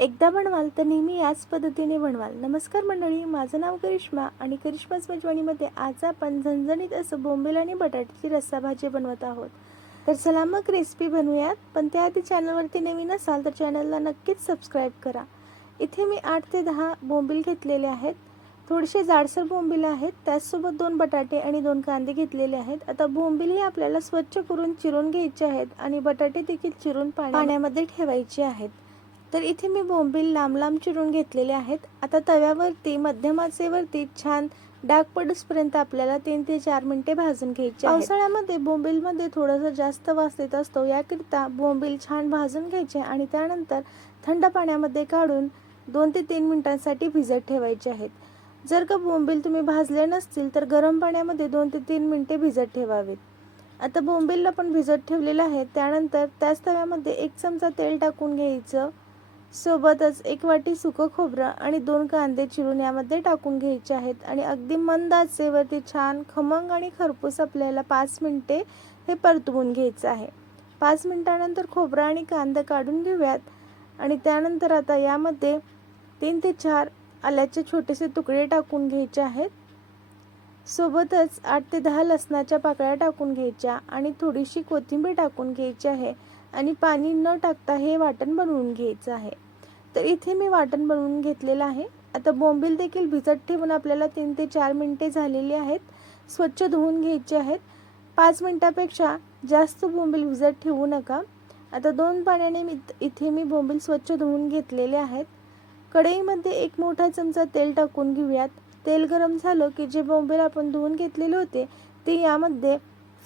एकदा बनवाल तर नेहमी याच पद्धतीने बनवाल. नमस्कार मंडळी माझं नाव करिश्मा आणि करिश्माच मेजवानीमध्ये आज आपण झणझणीत असं बोंबील आणि बटाट्याची रस्सा भाजी बनवत आहोत. तर चला मग रेसिपी बनवूयात. पण त्याआधी चॅनलवरती नवीन असाल तर चॅनलला नक्कीच सबस्क्राईब करा. इथे मी आठ ते दहा बोंबील घेतलेले आहेत. थोडेसे जाडसर बोंबील आहेत. त्याचसोबत दोन बटाटे आणि दोन कांदे घेतलेले आहेत. आता बोंबील हे आपल्याला स्वच्छ करून चिरून घ्यायचे आहेत आणि बटाटे देखील चिरून पाण्यामध्ये ठेवायचे आहेत. तर इथे मी बोंबील लांब लांब चिरून घेतलेले आहेत. आता तव्यावरती मध्यम आचेवरती छान डाग पडूसपर्यंत आपल्याला तीन ते चार मिनिटे भाजून घ्यायचे पावसाळ्यामध्ये बोंबीलमध्ये थोडासा जास्त वास येत असतो. याकरिता बोंबील छान भाजून घ्यायचे आणि त्यानंतर थंड पाण्यामध्ये काढून दोन ते तीन मिनिटांसाठी भिजत ठेवायचे आहेत. जर का बोंबील तुम्ही भाजले नसतील तर गरम पाण्यामध्ये दोन ते तीन मिनिटे भिजत ठेवावेत. आता बोंबीलला पण भिजत ठेवलेलं आहे. त्यानंतर त्याच तव्यामध्ये एक चमचा तेल टाकून घ्यायचं. सोबतच एक वाटी सुकं खोबरं आणि दोन कांदे चिरून यामध्ये टाकून घ्यायचे आहेत. आणि अगदी मंद आचेवरती छान खमंग आणि खरपूस आपल्याला पाच मिनटे हे परतवून घ्यायचं आहे. पाच मिनटानंतर खोबरं आणि कांदा काढून घेऊयात. आणि त्यानंतर आता यामध्ये तीन ते चार आल्याचे छोटेसे तुकडे टाकून घ्यायचे आहेत. सोबतच आठ ते दहा लसणाच्या पाकळ्या टाकून घ्यायच्या आणि थोडीशी कोथिंबीर टाकून घ्यायची आहे. आणि पाणी न टाकता हे वाटण बनवून घ्यायचं आहे. तर इथे मी वाटण बनवून घेतलेलं आहे. आता बोंबील देखील भिजत ठेवून आपल्याला तीन ते चार मिनटे झालेली आहेत. स्वच्छ धुवून घ्यायचे आहेत. पाच मिनटापेक्षा जास्त बोंबील भिजत ठेवू नका. आता दोन पाण्याने मी इथे मी बोंबील स्वच्छ धुवून घेतलेले आहेत. कढईमध्ये एक मोठा चमचा तेल टाकून घेऊयात. तेल गरम झालं की जे बोंबील आपण धुवून घेतलेले होते ते यामध्ये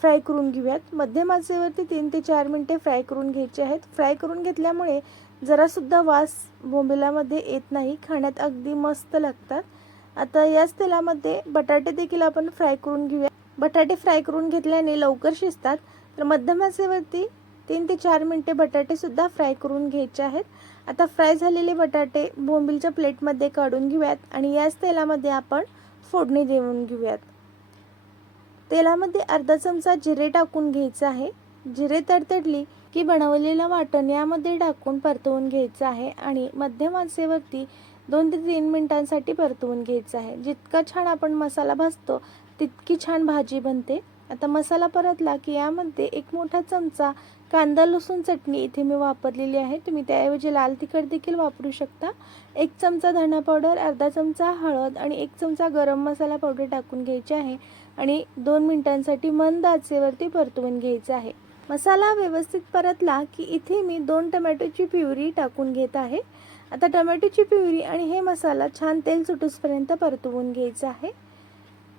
फ्राय करून घेऊयात. मध्यम आचेवरती तीन ते चार मिनटे फ्राय करून घ्यायचे आहेत. फ्राय करून घेतल्यामुळे जरासुद्धा वास बोंबिलामध्ये येत नाही. खाण्यात अगदी मस्त लागतात. आता याच तेलामध्ये बटाटे देखील आपण फ्राय करून घेऊया. बटाटे फ्राय करून घेतल्याने लवकर शिजतात. तर मध्यम आचेवरती तीन ते चार मिनटे बटाटेसुद्धा फ्राय करून घ्यायचे आहेत. आता फ्राय झालेले बटाटे बोंबिलच्या प्लेटमध्ये काढून घेऊयात आणि याच तेलामध्ये आपण फोडणी देऊन घेऊयात. तेलामध्ये अर्धा चमचा जिरे टाकून घ्यायचं आहे. जिरे तडतडली की बनवलेलं वाटण यामध्ये टाकून परतवून घ्यायचं आहे आणि मध्यम आचेवरती दोन ते तीन मिनटांसाठी परतवून घ्यायचं आहे. जितका छान आपण मसाला भाजतो तितकी छान भाजी बनते. आता मसाला परतला की यामध्ये एक मोठा चमचा कांदा लसूण चटणी इथे मी वापरलेली आहे. तुम्ही त्याऐवजी लाल तिखट देखील वापरू शकता. एक चमचा धणा पावडर अर्धा चमचा हळद आणि एक चमचा गरम मसाला पावडर टाकून घ्यायची आहे. आणि दोन मिनिटांसाठी मंद आचेवरती परतवून घ्यायचं आहे. मसाला व्यवस्थित परतला की इथे मी दोन टमॅटोची प्युरी टाकून घेत आहे. आता टमॅटोची प्युरी आणि हे मसाला छान तेल सुटूसपर्यंत परतवून घ्यायचं आहे.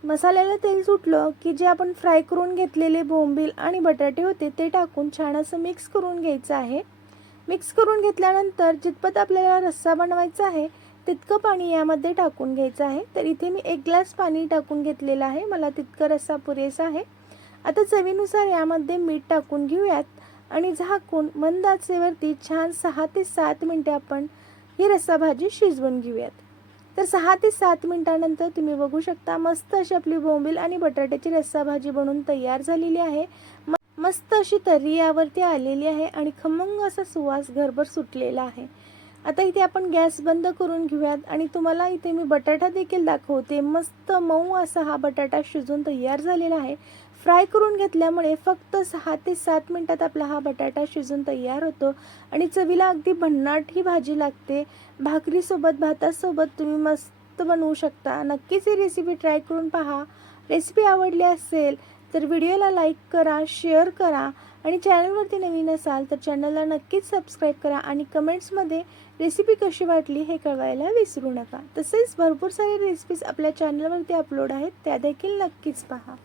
मसाल्याला तेल सुटलं की जे आपण फ्राय करून घेतलेले बोंबील आणि बटाटे होते ते टाकून छान असं मिक्स करून घ्यायचं आहे. मिक्स करून घेतल्यानंतर जितपत आपल्याला रस्सा बनवायचा आहे तितकं पाणी यामध्ये टाकून घ्यायचं आहे. तर इथे मी एक ग्लास पाणी टाकून घेतलेलं आहे. मला तितकं रस्सा पुरेसा आहे. आता चवीनुसार यामध्ये मीठ टाकून घेऊयात. आणि झाकून मंद आचेवरती छान सहा ते सात मिनटे आपण ही रस्सा भाजी शिजवून घेऊयात. तर सहा ते सात मिनटानंतर तुम्ही बघू शकता मस्त अशी आपली बोंबील आणि बटाट्याची रस्सा भाजी बनवून तयार झालेली आहे. म- मस्त अशी तर्री यावरती आलेली आहे आणि खमंग असा सुवास घरभर सुटलेला आहे. आता इथे आपण गॅस बंद करून घेऊयात आणि तुम्हाला इथे मी बटाटा देखील दाखवते. मस्त मऊ असा हा बटाटा शिजून तयार झालेला आहे. फ्राय करून घेतल्यामुळे फक्त सहा ते सात मिनटात आपला हा बटाटा शिजून तयार होतो आणि चवीला अगदी भन्नाट ही भाजी लागते. भाकरीसोबत भातासोबत तुम्ही मस्त बनवू शकता. नक्कीच ही रेसिपी ट्राय करून पहा. रेसिपी आवडली असेल तर व्हिडिओला लाईक करा शेअर करा आणि चॅनलवरती नवीन असाल तर चॅनलला नक्कीच सबस्क्राईब करा आणि कमेंट्समध्ये रेसिपी कशी वाटली हे कळवायला विसरू नका. तसेच भरपूर सारे रेसिपीज आपल्या चॅनलवरती अपलोड आहेत त्या देखील नक्कीच पहा.